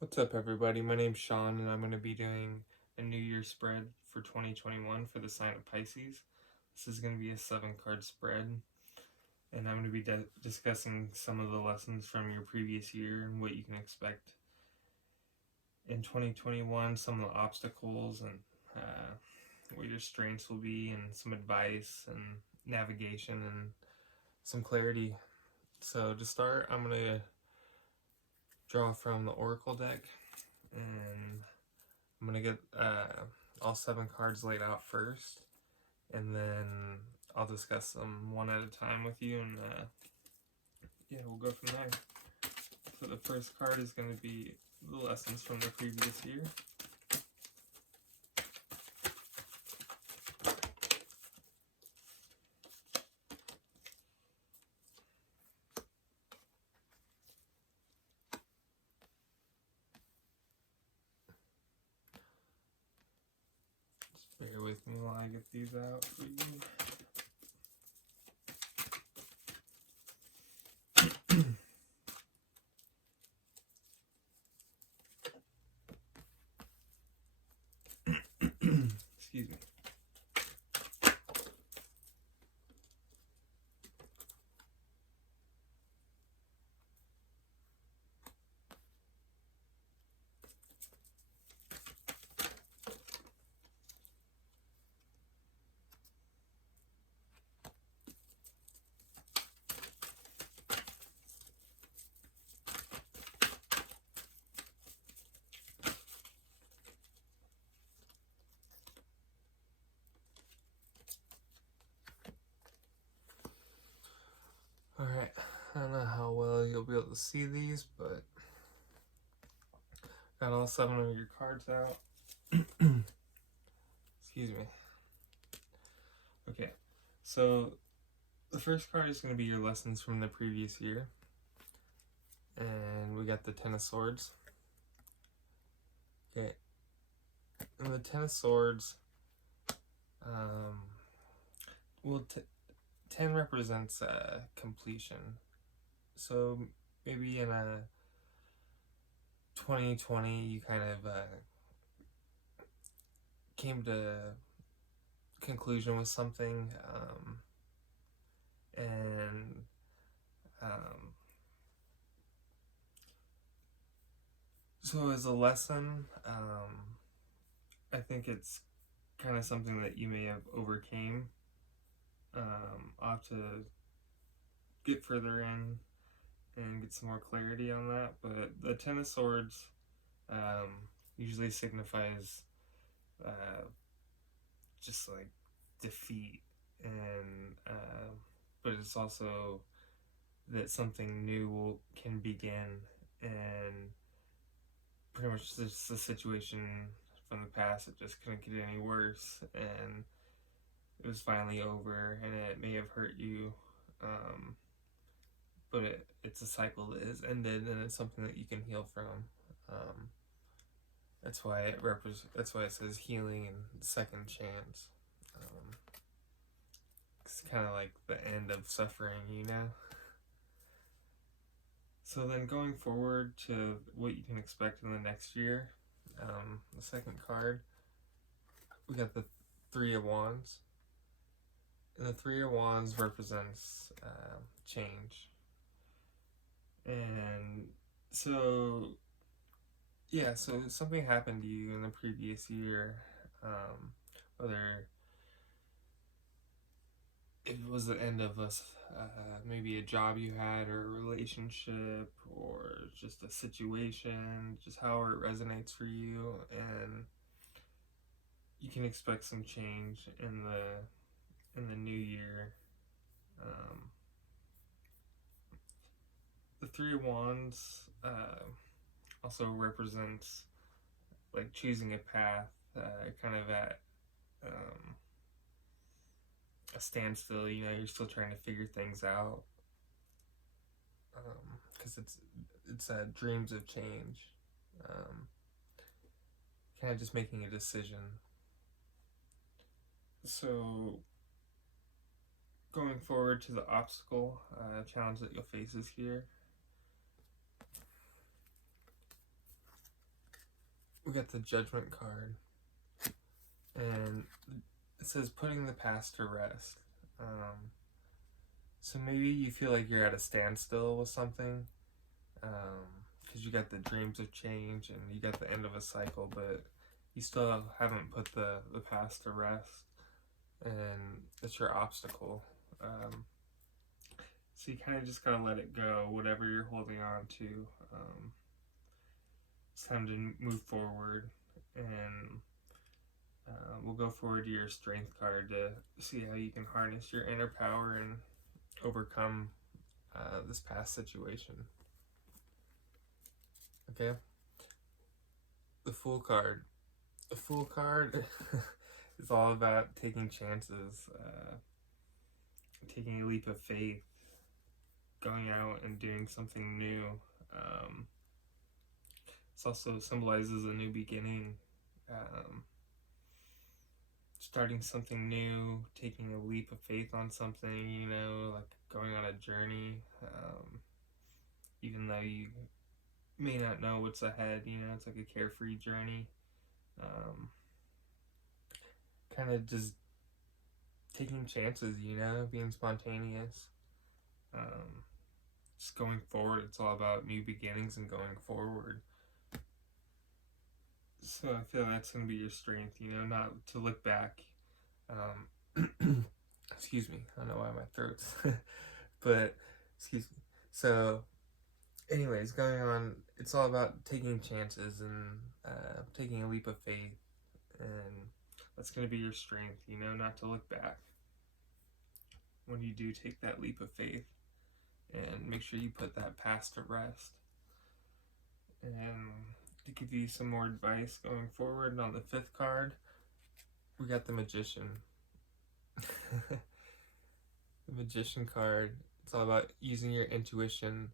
What's up, everybody? My name's Sean, and I'm going to be doing a New Year spread for 2021 for the sign of Pisces. This is going to be a 7-card spread, and I'm going to be discussing some of the lessons from your previous year and what you can expect in 2021, some of the obstacles, and what your strengths will be, and some advice and navigation and some clarity. So, to start, I'm going to draw from the Oracle deck, and I'm going to get all 7 cards laid out first, and then I'll discuss them one at a time with you, and yeah, we'll go from there. So the first card is going to be the lessons from the previous year. Just bear with me while I get these out for you. Excuse me. Alright, I don't know how well you'll be able to see these, but got all 7 of your cards out. Excuse me. Okay, so the first card is going to be your lessons from the previous year. And we got the Ten of Swords. Okay, and the Ten of Swords, well, 10 represents completion. So maybe in a 2020, you kind of came to conclusion with something, and so as a lesson, I think it's kind of something that you may have overcame. I'll have to get further in and get some more clarity on that, but the Ten of Swords usually signifies just like defeat, and but it's also that something new can begin, and pretty much just the situation from the past, it just couldn't get any worse, and it was finally over, and it may have hurt you, but it's a cycle that has ended, and it's something that you can heal from. That's why it says healing and second chance. It's kind of like the end of suffering, you know? So then going forward to what you can expect in the next year, the second card, we got the Three of Wands. And the Three of Wands represents change. And so, yeah, so something happened to you in the previous year, whether it was the end of maybe a job you had, or a relationship, or just a situation, just however it resonates for you, and you can expect some change in the new year. The Three of Wands also represents like choosing a path, kind of at a standstill. You know, you're still trying to figure things out, because it's dreams of change, kind of just making a decision. So going forward to the obstacle challenge that you'll face is here. we got the Judgment card, and it says putting the past to rest. So maybe you feel like you're at a standstill with something, because you got the dreams of change and you got the end of a cycle, but you still haven't put the past to rest, and it's your obstacle. So you kind of just gotta let it go, whatever you're holding on to. It's time to move forward, and we'll go forward to your Strength card to see how you can harness your inner power and overcome this past situation. Okay? The Fool card. The Fool card is all about taking chances, taking a leap of faith, going out and doing something new. This also symbolizes a new beginning, starting something new, taking a leap of faith on something, like going on a journey, even though you may not know what's ahead, it's like a carefree journey. Kind of just taking chances, being spontaneous. Just going forward. It's all about new beginnings and going forward. So I feel that's going to be your strength, not to look back. Excuse me, I don't know why my throat's but excuse me. So anyways, going on, it's all about taking chances and taking a leap of faith, and that's going to be your strength, not to look back when you do take that leap of faith, and make sure you put that past to rest. And to give you some more advice going forward, on the 5th card, we got the Magician. The Magician card, it's all about using your intuition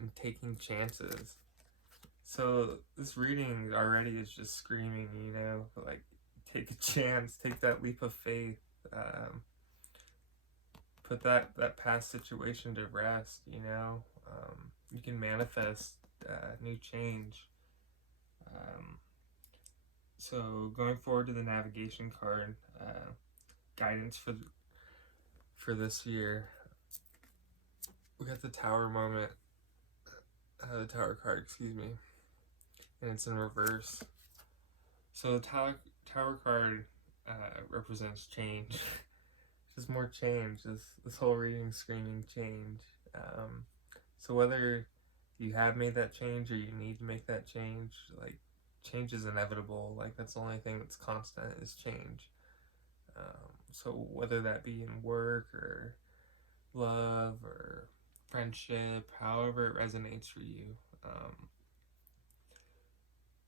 and taking chances. So this reading already is just screaming, like, take a chance, take that leap of faith, put that past situation to rest. You can manifest new change. So going forward to the Navigation card, guidance for this year, we got the Tower moment, the Tower card, excuse me, and it's in reverse. So the Tower card represents change. Just more change. This whole reading screaming change. So whether you have made that change or you need to make that change, like, change is inevitable. Like, that's the only thing that's constant is change. So whether that be in work or love or friendship, however it resonates for you.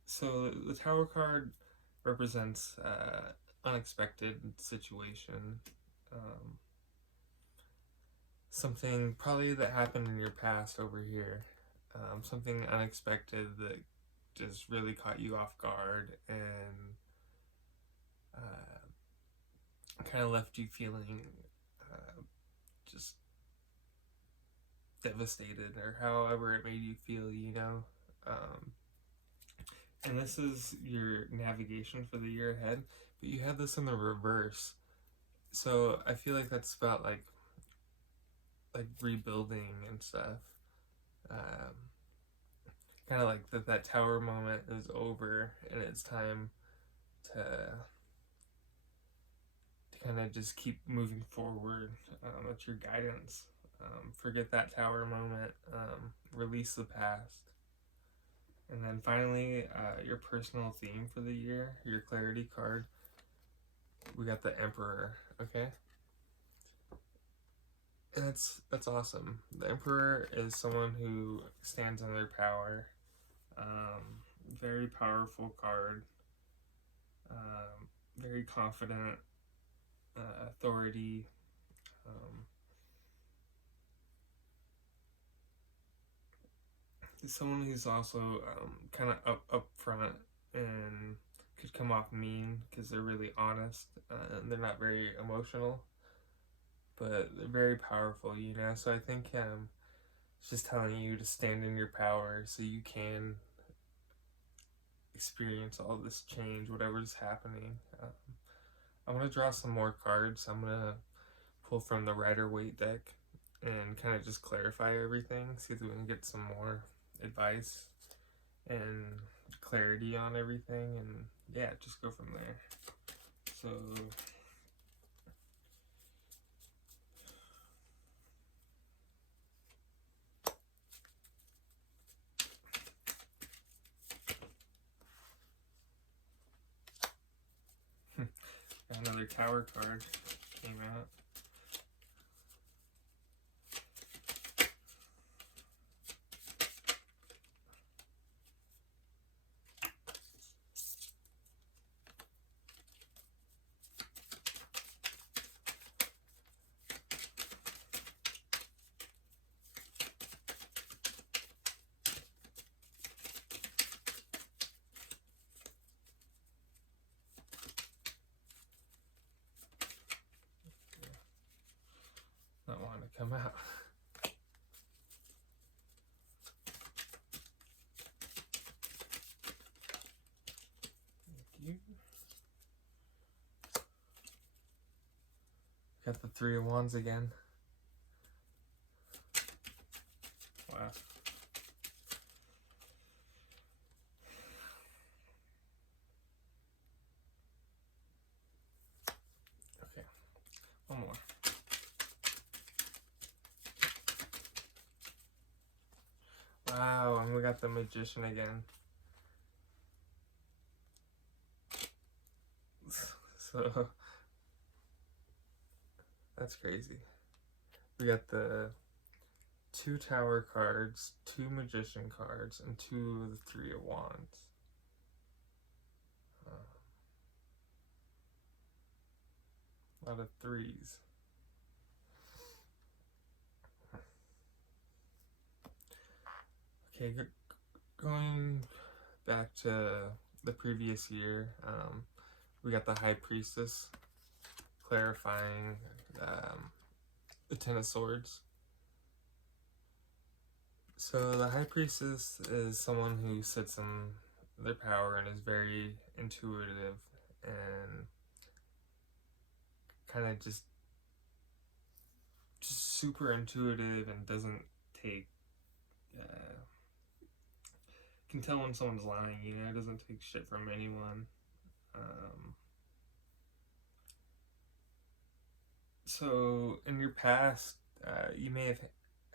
So the Tower card represents unexpected situation. Something probably that happened in your past over here. Something unexpected that just really caught you off guard and kind of left you feeling just devastated, or however it made you feel, and this is your navigation for the year ahead, but you have this in the reverse. So I feel like that's about like rebuilding and stuff. Kind of like that Tower moment is over, and it's time to kind of just keep moving forward. It's your guidance. Forget that Tower moment. Release the past. And then finally, your personal theme for the year, your Clarity card, we got the Emperor. Okay, and that's awesome. The Emperor is someone who stands in their power. Very powerful card. Very confident, authority. Someone who's also kind of up front and could come off mean because they're really honest. They're not very emotional, but they're very powerful, So I think it's just telling you to stand in your power so you can experience all this change, whatever's happening. I'm going to draw some more cards. I'm going to pull from the Rider-Waite deck and kind of just clarify everything, see if we can get some more advice and clarity on everything, and yeah, just go from there. So another Tower card came out. Not wanting to come out. Thank you. Got the Three of Wands again. Wow. Okay, one more. Wow, and we got the Magician again. So that's crazy. We got the 2 Tower cards, 2 Magician cards, and 2 of the Three of Wands. A lot of threes. Okay, going back to the previous year, we got the High Priestess clarifying the Ten of Swords. So the High Priestess is someone who sits in their power and is very intuitive and kind of just super intuitive and doesn't take can tell when someone's lying, you know, doesn't take shit from anyone. So in your past, you may have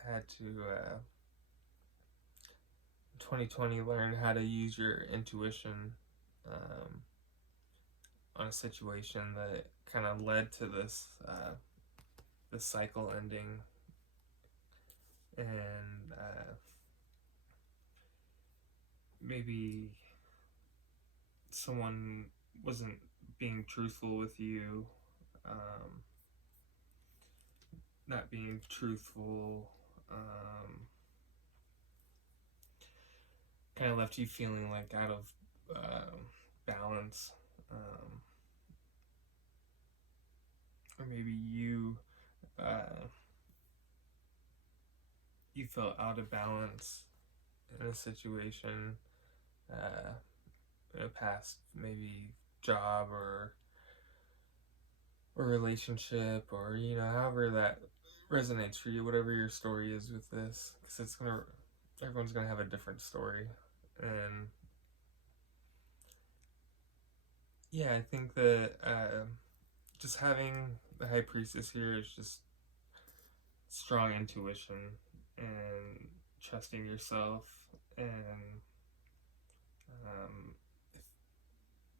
had to 2020 learn how to use your intuition on a situation that kind of led to this this cycle ending, and maybe someone wasn't being truthful with you, not being truthful, kind of left you feeling like out of balance, or maybe you you felt out of balance in a situation, in a past maybe job or relationship, or you know, however that resonates for you, whatever your story is with this, because everyone's gonna have a different story. And yeah, I think that just having the High Priestess here is just strong intuition and trusting yourself, and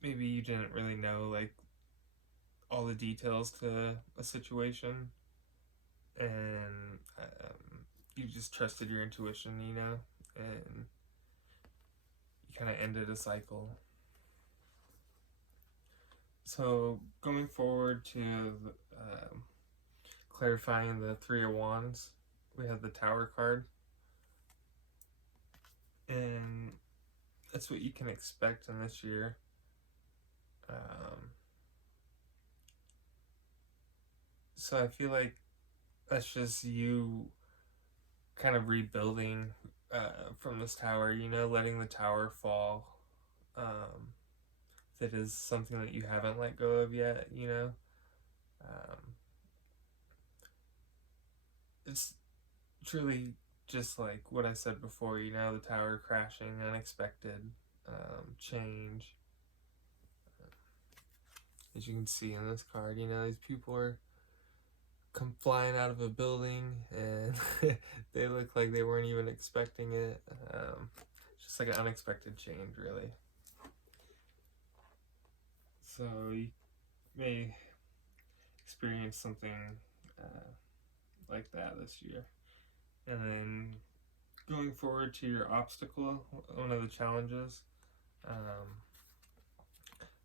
maybe you didn't really know like all the details to a situation, and you just trusted your intuition, you know, and you kind of ended a cycle. So going forward to clarifying the Three of Wands, we have the Tower card, and that's what you can expect in this year. So I feel like that's just you kind of rebuilding from this tower, you know, letting the tower fall, if it is something that you haven't let go of yet, it's truly just like what I said before, the tower crashing, unexpected change. As you can see in this card, these people are come flying out of a building and they look like they weren't even expecting it. Just like an unexpected change, really. So you may experience something like that this year. And then going forward to your obstacle, one of the challenges,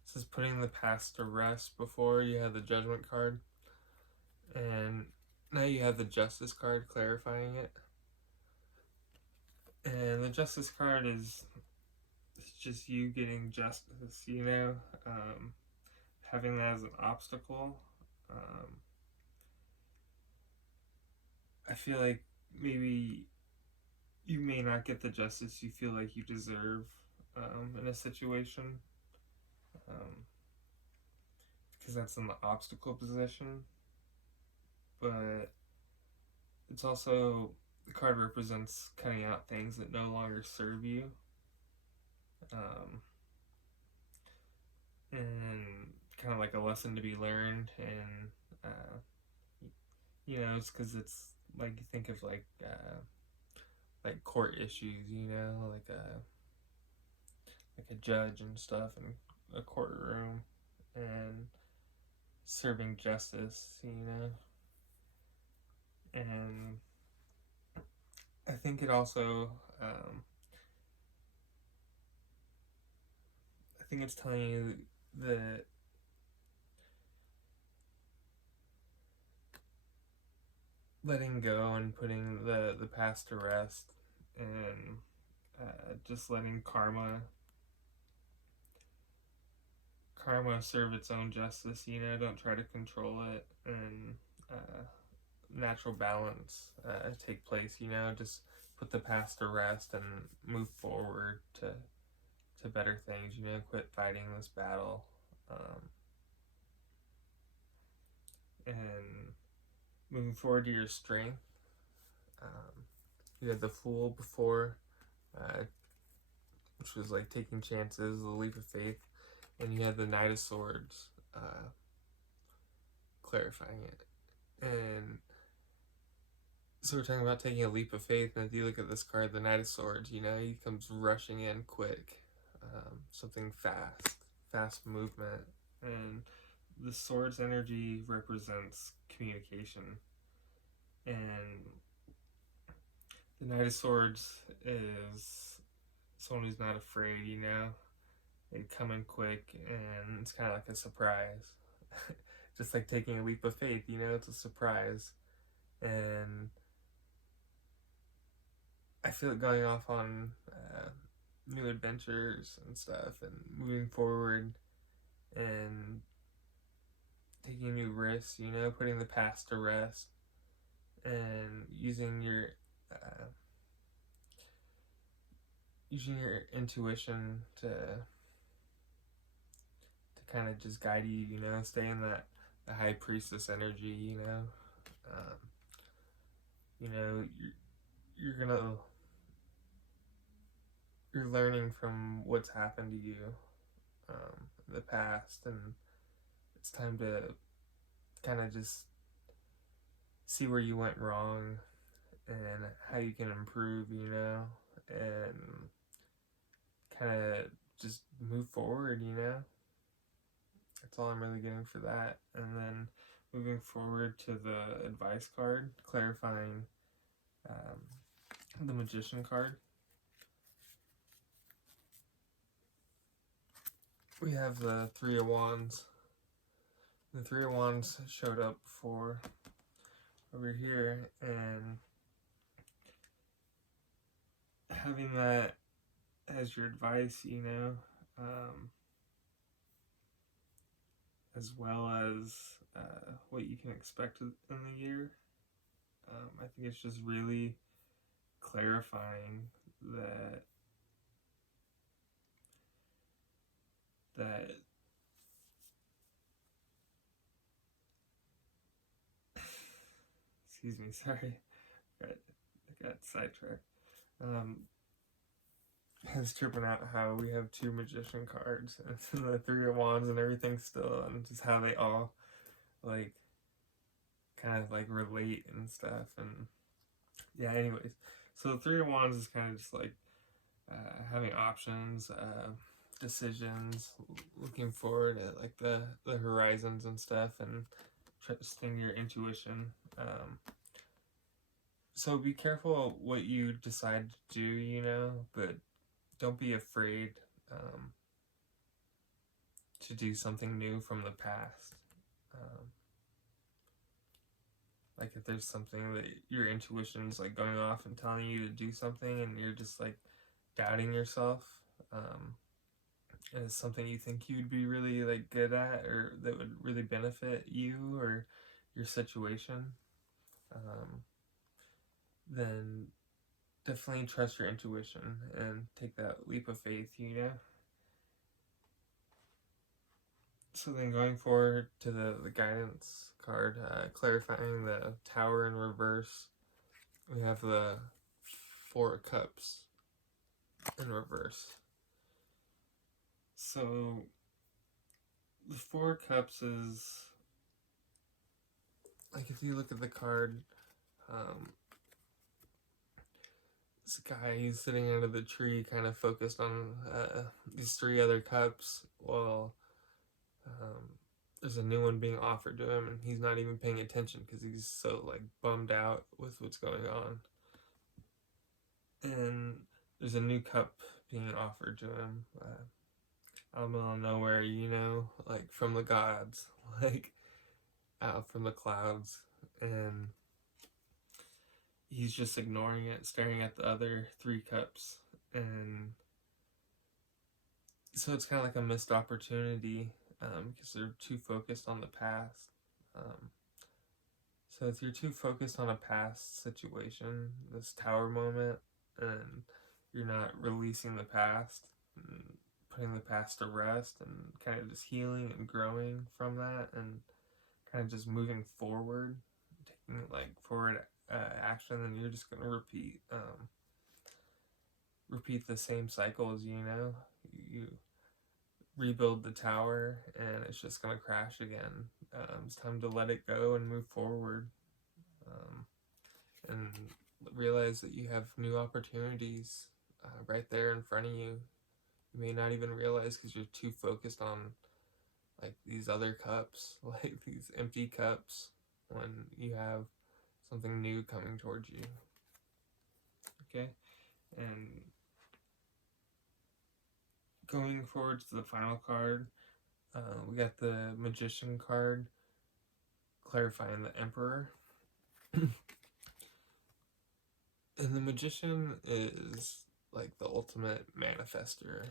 this is putting the past to rest. Before you had the Judgment card, and now you have the Justice card clarifying it. And the Justice card is just you getting justice, having that as an obstacle. I feel like maybe you may not get the justice you feel like you deserve in a situation, because that's in the obstacle position. But it's also, the card represents cutting out things that no longer serve you. And kind of like a lesson to be learned. And, it's because it's like, you think of like court issues, like a judge and stuff in a courtroom and serving justice, and I think it also, I think it's telling you that letting go and putting the past to rest, and just letting karma serve its own justice, don't try to control it, and natural balance take place, just put the past to rest and move forward to better things, quit fighting this battle. And moving forward to your strength, you had the Fool before, which was like taking chances, the leap of faith, and you had the Knight of Swords clarifying it. And so we're talking about taking a leap of faith, and if you look at this card, the Knight of Swords, he comes rushing in quick, something fast movement, and the Swords energy represents communication, and the Knight of Swords is someone who's not afraid, they come in quick, and it's kind of like a surprise. Just like taking a leap of faith, it's a surprise. And I feel it going off on new adventures and stuff, and moving forward, and taking new risks, putting the past to rest, and using your intuition to kind of just guide you, stay in the High Priestess energy, you're learning from what's happened to you in the past, and it's time to kind of just see where you went wrong and how you can improve, and kind of just move forward, That's all I'm really getting for that. And then moving forward to the advice card, clarifying the Magician card. We have the Three of Wands. The Three of Wands showed up before over here, and having that as your advice, as well as what you can expect in the year. I think it's just really clarifying that that excuse me, sorry, I got sidetracked. I was tripping out how we have 2 magician cards and the 3 of wands and everything still, and just how they all like kind of like relate and stuff. And yeah, anyways, so the 3 of wands is kind of just like having options, decisions, looking forward at like the horizons and stuff, and trusting your intuition. So be careful what you decide to do, but don't be afraid to do something new from the past. Like if there's something that your intuition is like going off and telling you to do something, and you're just like doubting yourself, and it's something you think you'd be really like good at, or that would really benefit you or your situation, then definitely trust your intuition and take that leap of faith. So then going forward to the guidance card, clarifying the Tower in reverse, we have the 4 of Cups in reverse. So the 4 of Cups is, like if you look at the card, this guy, he's sitting under the tree kind of focused on these 3 other cups, while there's a new one being offered to him, and he's not even paying attention because he's so like bummed out with what's going on. And there's a new cup being offered to him out of the middle of nowhere, like from the gods, like out from the clouds, and he's just ignoring it, staring at the other 3 cups. And so it's kind of like a missed opportunity, because they're too focused on the past. So if you're too focused on a past situation, this Tower moment, and you're not releasing the past and putting the past to rest, and kind of just healing and growing from that, and kind of just moving forward, taking like forward action, then you're just going to repeat the same cycles. You rebuild the tower, and it's just going to crash again. It's time to let it go and move forward, and realize that you have new opportunities right there in front of you. You may not even realize because you're too focused on like these other cups, like these empty cups, when you have something new coming towards you. Okay, and going forward to the final card, we got the Magician card, clarifying the Emperor. And the Magician is like the ultimate manifester,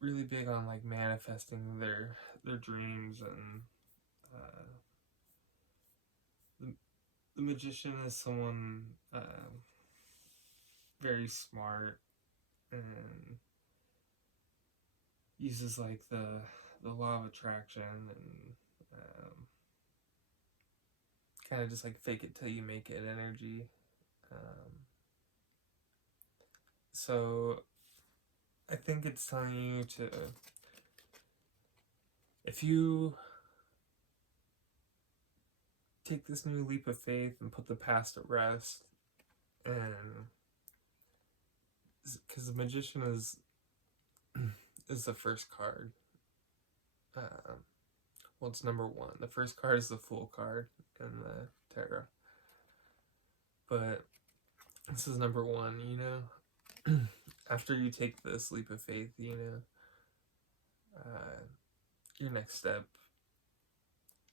really big on like manifesting their dreams. And the Magician is someone very smart, and uses like the law of attraction, and kind of just like fake it till you make it energy. So I think it's telling you to, if you take this new leap of faith and put the past at rest, and because the Magician is the first card. Well, it's number 1. The first card is the Fool card in the tarot, but this is number 1. After you take this leap of faith, your next step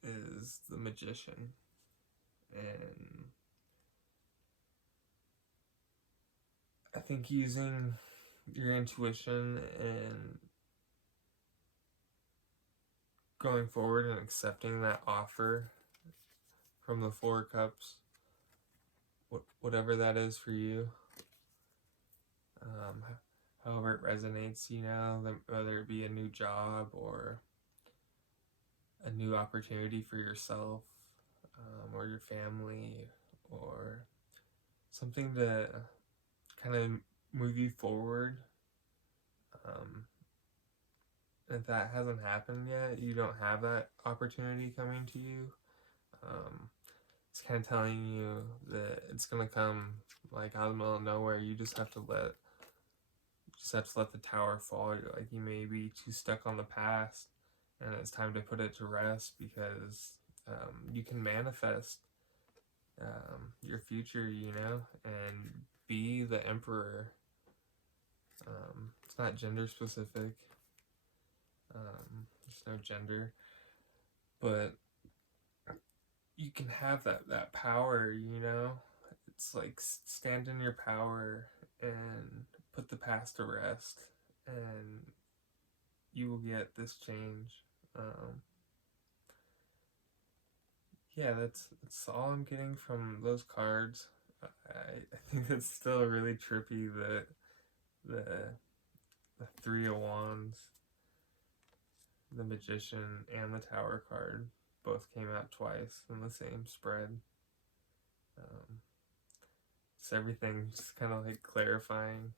is the Magician, and I think using your intuition and going forward and accepting that offer from the 4 cups, whatever that is for you, however it resonates, you know, whether it be a new job or a new opportunity for yourself, or your family, or something to kind of move you forward. Um, if that hasn't happened yet, you don't have that opportunity coming to you. It's kind of telling you that it's gonna come like out of the middle of nowhere. You just have to let the tower fall. Like, you may be too stuck on the past, and it's time to put it to rest, because you can manifest your future, you know, and be the emperor. It's not gender specific. There's no gender, but you can have that power, you know. It's like, stand in your power and put the past to rest, and you will get this change. Yeah, that's all I'm getting from those cards. I think it's still really trippy that the Three of Wands, the Magician, and the Tower card both came out twice in the same spread. So everything's kind of like clarifying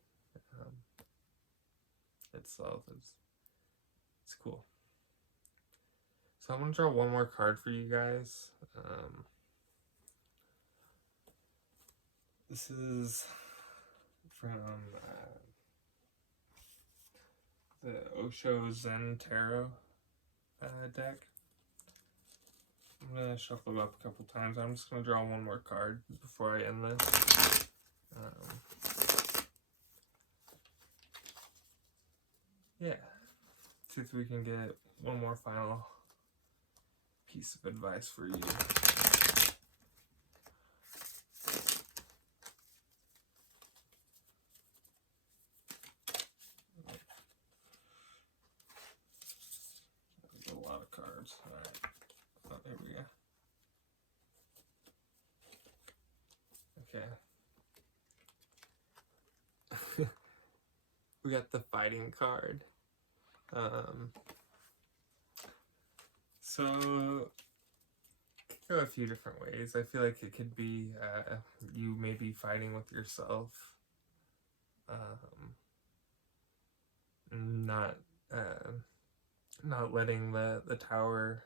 itself. It's cool. So I'm gonna draw one more card for you guys. This is from the Osho Zen Tarot deck. I'm gonna shuffle it up a couple times. I'm just gonna draw one more card before I end this. Yeah, see if we can get one more final piece of advice for you. A lot of cards. All right. Oh, there we go. Okay. We got the Fighting card. So it could go a few different ways. I feel like it could be you may be fighting with yourself, not letting the tower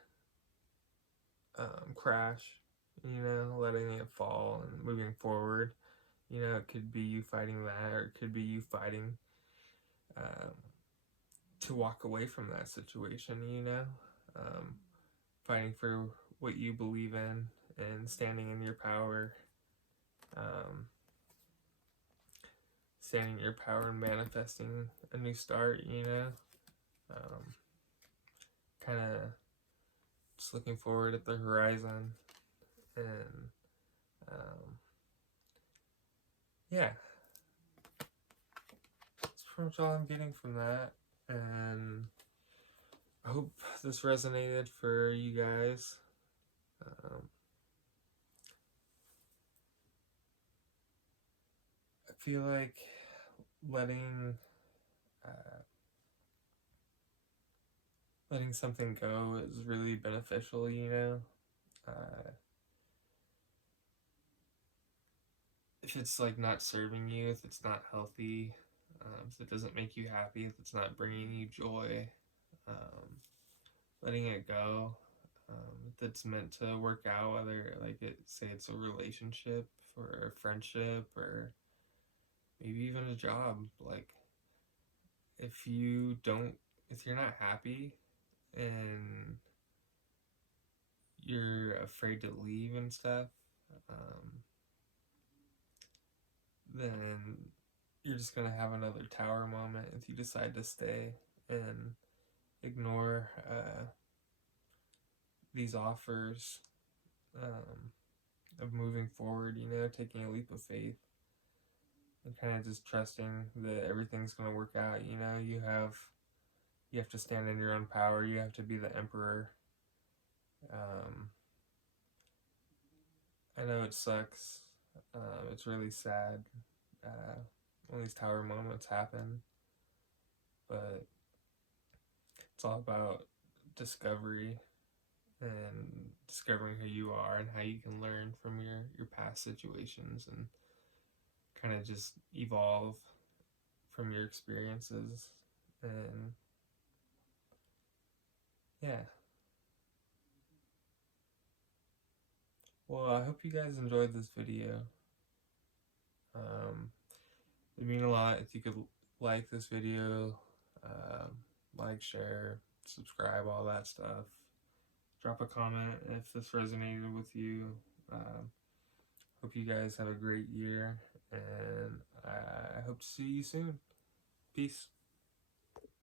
crash, you know, letting it fall and moving forward. You know, it could be you fighting that, or it could be you fighting to walk away from that situation, you know, fighting for what you believe in and standing in your power, standing in your power and manifesting a new start, you know, kind of just looking forward at the horizon, and yeah, that's pretty much all I'm getting from that, and I hope this resonated for you guys. I feel like letting something go is really beneficial, you know. If it's like not serving you, if it's not healthy, if it doesn't make you happy, if it's not bringing you joy, letting it go. If it's meant to work out, whether say it's a relationship or a friendship or maybe even a job, like if you're not happy and you're afraid to leave and stuff, then you're just gonna have another tower moment if you decide to stay and ignore these offers of moving forward, you know, taking a leap of faith and kind of just trusting that everything's gonna work out. You know, you have to stand in your own power. You have to be the emperor. I know it sucks. It's really sad when these tower moments happen. but it's all about discovery and discovering who you are and how you can learn from your past situations and kind of just evolve from your experiences. And yeah, well, I hope you guys enjoyed this video. It'd mean a lot if you could like this video, um, like, share, subscribe, all that stuff. Drop a comment if this resonated with you. Um, Hope you guys have a great year, and I hope to see you soon. Peace.